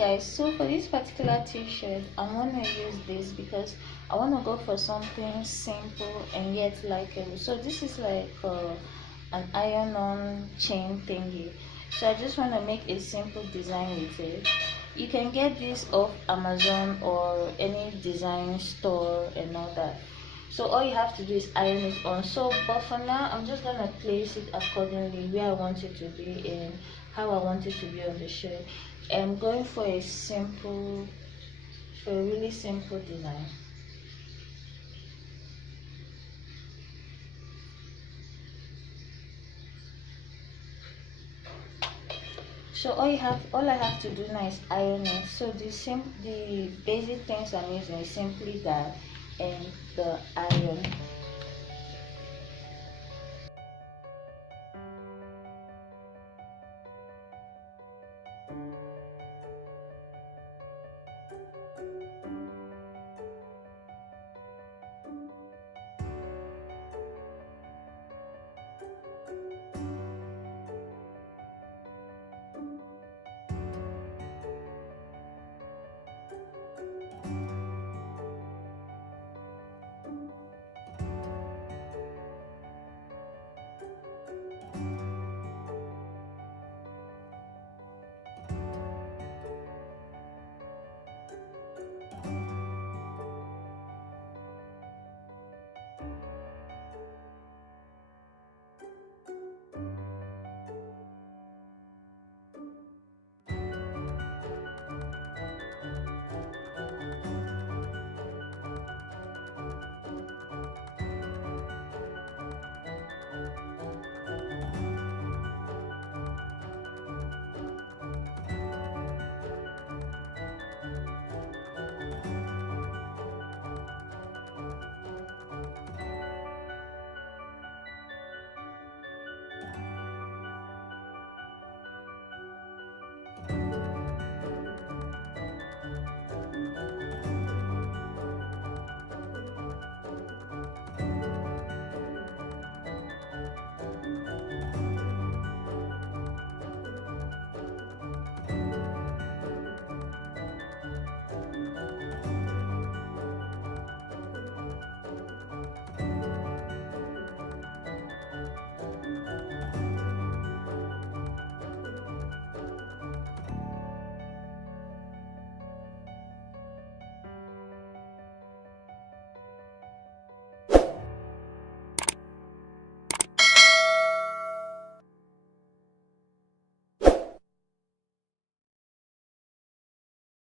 guys, so for this particular t-shirt I want to use this because I want to go for something simple and yet likable. So this is like an iron-on chain thingy, so I just want to make a simple design with it. You can get this off Amazon or any design store and all that. So all you have to do is iron it on. So but for now I'm just gonna place it accordingly where I want it to be and how I want it to be on the shirt. I'm going for a really simple design. So all I have to do now is iron it. So the basic things I'm using is simply that and the iron.